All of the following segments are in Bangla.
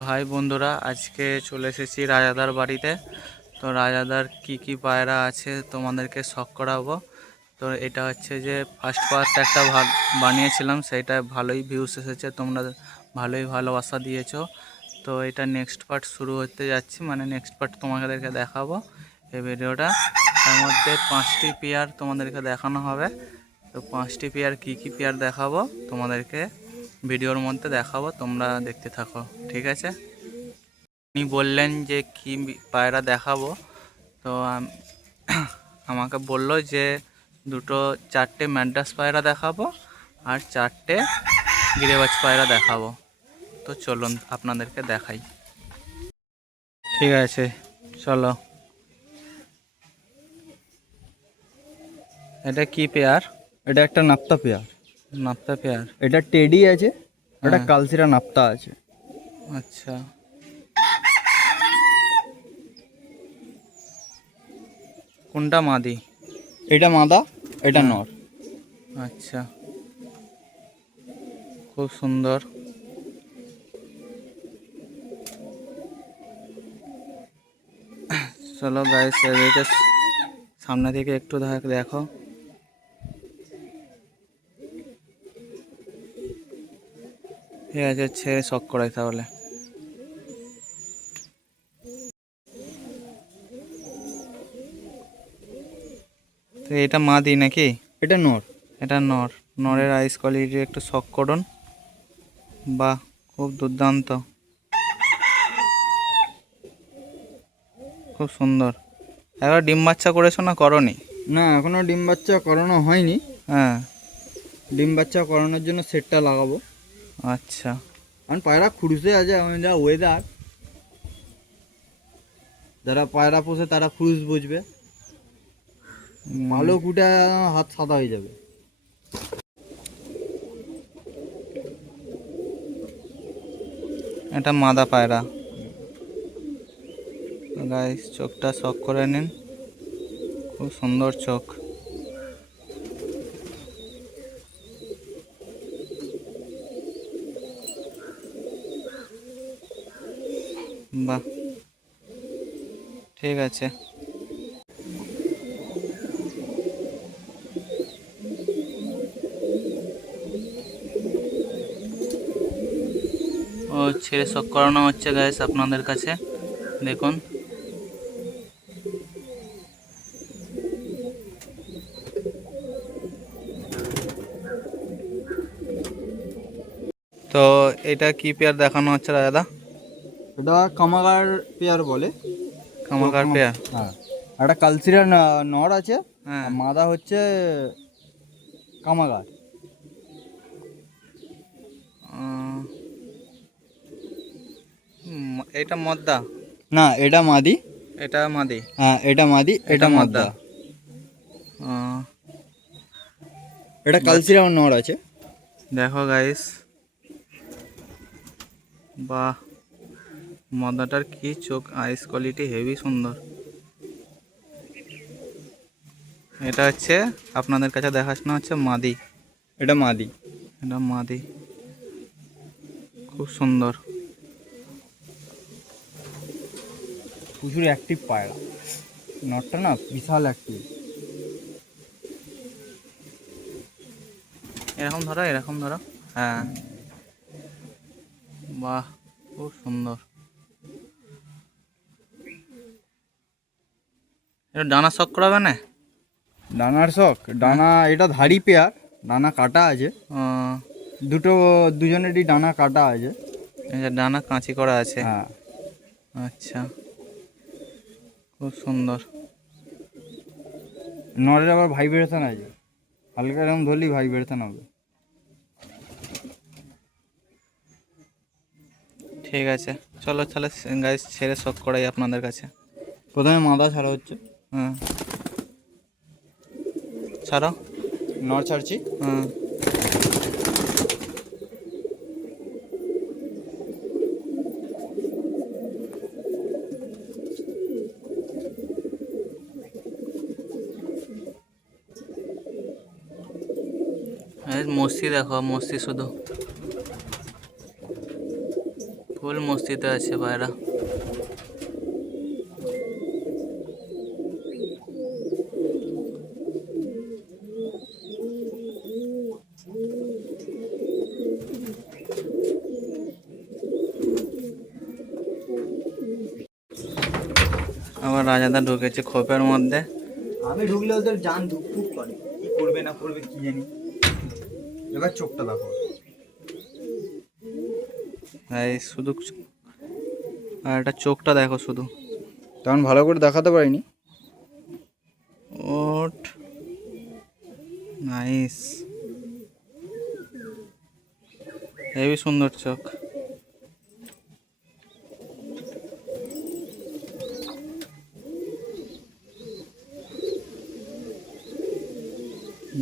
হাই বন্ধুরা, আজকে চলে এসেছি রাজাদার বাড়িতে। তো রাজাদার কি পায়রা আছে তোমাদেরকে শখ করাবো। তো এটা হচ্ছে যে ফার্স্ট পার্ট একটা বানিয়েছিলাম, সেইটা ভালোই ভিউস এসেছে, তোমরা ভালোই ভালোবাসা দিয়েছো। তো এটা নেক্সট পার্ট শুরু হতে যাচ্ছি, মানে নেক্সট পার্ট তোমাদেরকে দেখাবো এই ভিডিওটা। তার মধ্যে 5টি পেয়ার তোমাদেরকে দেখানো হবে। তো 5টি পেয়ার কি পেয়ার দেখাবো তোমাদেরকে ভিডিওর মধ্যে দেখাবো, তোমরা দেখতে থাকো, ঠিক আছে। উনি বললেন যে কি পায়রা দেখাবো। তো আমাকে বলল যে চারটে ম্যাড্রাস পায়রা দেখাবো আর চারটে গিরিবাজ পায়রা দেখাবো। তো চলুন আপনাদেরকে দেখাই, ঠিক আছে, চলো। এটা কি পেয়ার? এটা একটা নাপ্তা পেয়ার। নাপ্তা পেয়ার। এটা টেডি আছে, এটা হ্যাঁ, কালসিরা নাপ্তা আছে। আচ্ছা। কোনটা মাদি? এটা মাদা, এটা হ্যাঁ, নর। আচ্ছা, খুব সুন্দর। চলো গাইস, এদিকে সামনে থেকে একটু দেখো। ঠিক আছে, ছেড়ে শখ করাই তাহলে। তো এটা মাদি নাকি? এটা নর। এটা নর। নরের আইস কোয়ালিটি একটু শখ করুন। বাহ, খুব দুর্দান্ত, খুব সুন্দর। এবার ডিম বাচ্চা করেছো না করনি? না, এখনো ডিম বাচ্চা করানো হয়নি। হ্যাঁ, ডিম বাচ্চা করানোর জন্য সেটটা লাগাবো। আচ্ছা। কারণ পায়রা খুরুসে আছে, এখন যা ওয়েদার, যারা পায়রা পোষে তারা খুরুস বুঝবে। ভালো কুটে হাত সাদা হয়ে যাবে। এটা মাদা পায়রা। গাইস, চোখটা শখ করে নিন, খুব সুন্দর চোখ। বাহ, ঠিক আছে। ও ছেড়ে শখ করানো হচ্ছে গাইস আপনাদের কাছে, দেখুন। তো এটা কি পেয়ার দেখানো হচ্ছে দাদা? এটা কামাগার পেয়ার বলে। কামাকার পেয়ার। হ্যাঁ, একটা কালসিরা নর আছে, হ্যাঁ, আর মাদা হচ্ছে কামাগার। এটা মদ্দা। না, এটা মাদি। এটা মাদি। হ্যাঁ, এটা মাদি, এটা এটা মদ্দা। মাদ্দা। এটা কালসিরা নর আছে। দেখো গাইস, বাহ, মদ্দাটার কি চোখ, আইস কোয়ালিটি হেভি সুন্দর। এটা হচ্ছে আপনাদের কাছে দেখাশোনা হচ্ছে মাদি। এটা মাদি। এটা মাদি, খুব সুন্দর। প্রচুর অ্যাক্টিভ পায়রা, নটটা না বিশাল অ্যাক্টিভ। এরকম ধরো, এরকম ধরো। হ্যাঁ, বাহ, খুব সুন্দর। এটা ডানা শখ করাবে না? ডানার শখ, ডানা এটা ধাড়ি পেয়ার, ডানা কাটা আছে। আহ, দুজনেরই ডানা কাটা আছে। এটা ডানা কাঁচি করা আছে। হ্যাঁ, আচ্ছা, খুব সুন্দর। নরের আবার ভাইব্রেশন আছে, হালকা এরকম ধরলেই ভাইব্রেশন হবে। ঠিক আছে, চলো তাহলে গাইস ছেড়ে শখ করাই আপনাদের কাছে। প্রথমে মাদা ছাড়া হচ্ছে। হ্যাঁ, ছাড়ো। নর ছাড়ছি। হ্যাঁ, মস্তি দেখো, মস্তি শুধু ফুল মস্তিতে আছে পায়রা। আবার রাজাদা ঢুকেছে খোপের মধ্যে। আমি ঢুকলে ওদের জান ধুকপুক করে, কি করবে না করবে কি জানি। এবার চোখটা দেখো। এই শুধু আর এটা চোখটা দেখো শুধু। তেমন ভালো করে দেখাতে পারিনি। ওট নাইস, হেবি সুন্দর চোখ।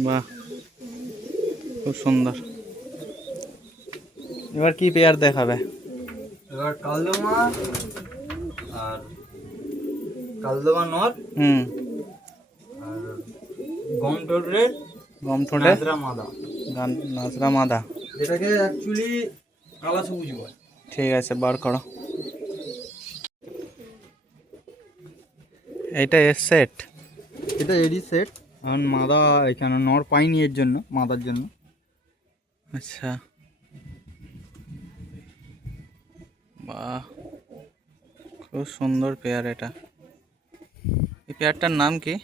বাহ, খুব সুন্দর। এবার কি পেয়ার দেখাবে? এবার কালদমা আর কালদমা নর হুম, আর গম টোটের গম ঠোঁটে নাজরা মাদা, নাজরা মাদা। যেটাকে অ্যাকচুয়ালি কালা সবুজ বলে। ঠিক আছে, বার করো। এইটা এর সেট। এটা এডি সেট। এখন মাদা এখানে নর পাইনি, এর জন্য মাদার জন্য। আচ্ছা, বাহ, খুব সুন্দর পেয়ার এটা। এই পেয়ারটার নাম কি?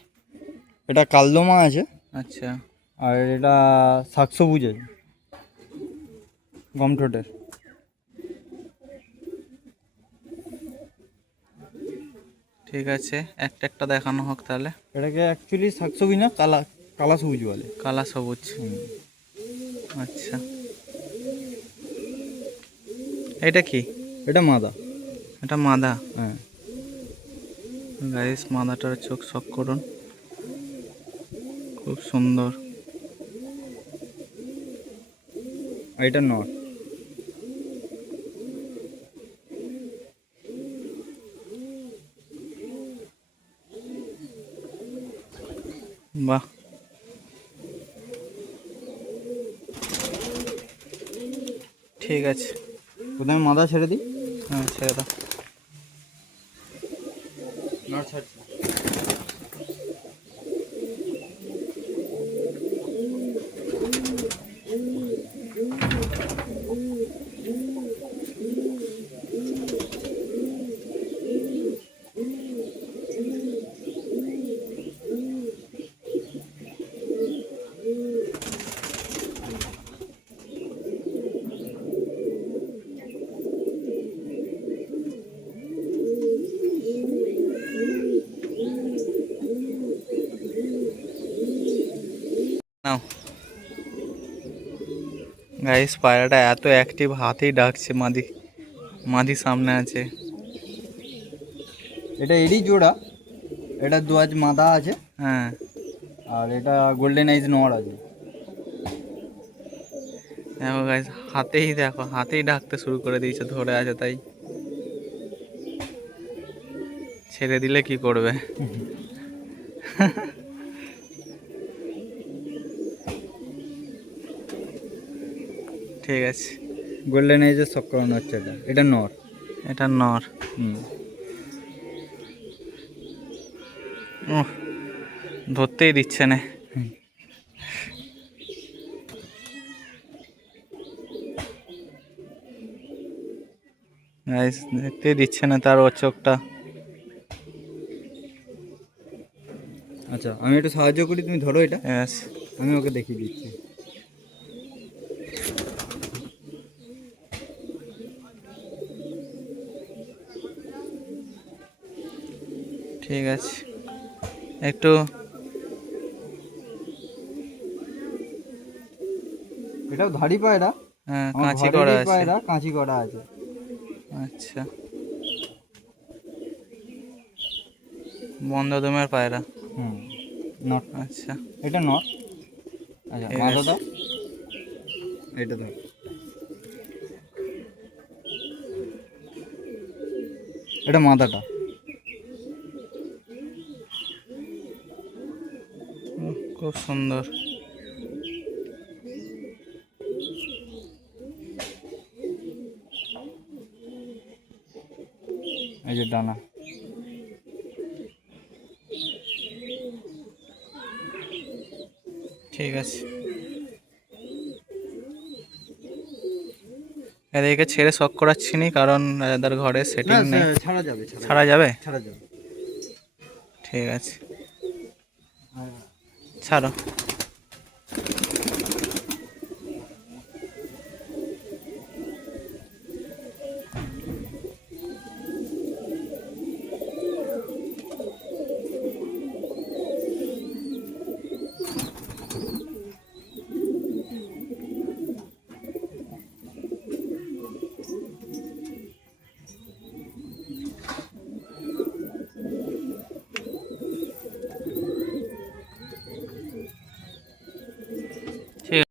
এটা কালদমা আছে, আচ্ছা, আর এটা শাক সবুজ আছে, গম ঠোঁটের। ঠিক আছে, একটা একটা দেখানো হোক তাহলে। এটাকে অ্যাকচুয়ালি শাক সবুজ না, কালা কালা সবুজ বলে। কালা সবুজ, আচ্ছা। এটা কি? এটা মাদা। এটা মাদা। হ্যাঁ, গাইস, মাদাটার চোখ শক করুন, খুব সুন্দর। আর এটা নর। বাহ, ঠিক আছে। প্রথমে মাদা ছেড়ে দিই। হ্যাঁ, ছেড়ে দাও। নর ছাড়ছি। নাও। গাইস, পায়রাটা এত অ্যাক্টিভ, হাতেই ডাকছে। মাদি মাদি সামনে আছে। এটা এডি জোড়া। এটা দুয়াজ মাদা আছে, হ্যাঁ, আর এটা গোল্ডেন আইজ নর আছে। দেখো গাইস, হাতেই দেখো, হাতেই ডাকতে শুরু করে দিয়েছে, ধরে আছে তাই। ছেড়ে দিলে কি করবে? ঠিক আছে, গোল্ডেন আইজের শখ করানো হচ্ছে। এটা এটা নর। এটা নর। হুম। উহ, ধরতেই দিচ্ছে না। গাইস, দেখতেই দিচ্ছে না তার ও চোখটা। আচ্ছা, আমি একটু সাহায্য করি, তুমি ধরো এটা, Yes. আমি ওকে দেখিয়ে দিচ্ছি। ঠিক আছে, একটু। এটাও ধাড়ি পায়রা। হ্যাঁ, আমার কাঁচি ঘরেরই করা আছে। পায়রা, কাঁচি করা আছে। আচ্ছা, বন্ধদমের পায়রা। হুম, নট। আচ্ছা, এটা নট। আচ্ছা, ঠিক মাদাটা আছে। এটা ধর। এটা মাদাটা। খুব সুন্দর। এই যে ডানা। ঠিক আছে, এদেরকে ছেড়ে শখ করাচ্ছি নি, কারণ রাজাদার ঘরে সেটিং নেই। ছাড়া যাবে, ছাড়া যাবে? ছাড়া যাবে। ঠিক আছে, ছাড়ো। ঠিক আছে।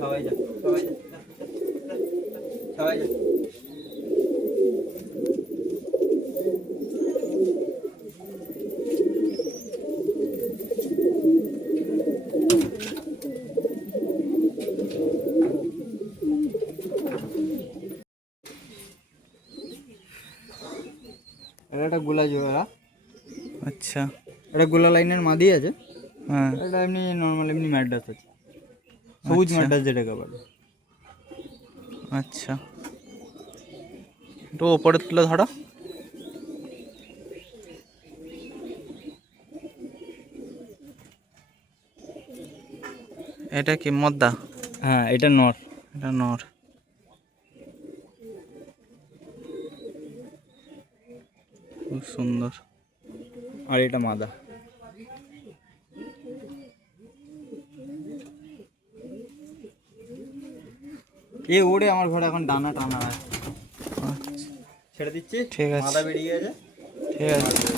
সবাই যা, সবাই যা, সবাই যা। এটা একটা গোলা জোড়া। আচ্ছা, এটা গোলা লাইনের মাদি আছে। হ্যাঁ, এটা এমনি নর্মাল এমনি ম্যাড্রাস আছে, সবুজ আচ্ছা। ম্যাড্রাস যেটাকে বলে। আচ্ছা, একটু ওপরে তুলে ধরো। এটা কি মদ্দা? হ্যাঁ, এটা নর। এটা নর। খুব সুন্দর। আর এটা মাদা। এ ওরে আমার ঘরে এখন ডানা টানা আছে। আচ্ছা, ছেড়ে দিচ্ছি, ঠিক আছে। মাদা বেরিয়ে গেছে। ঠিক আছে।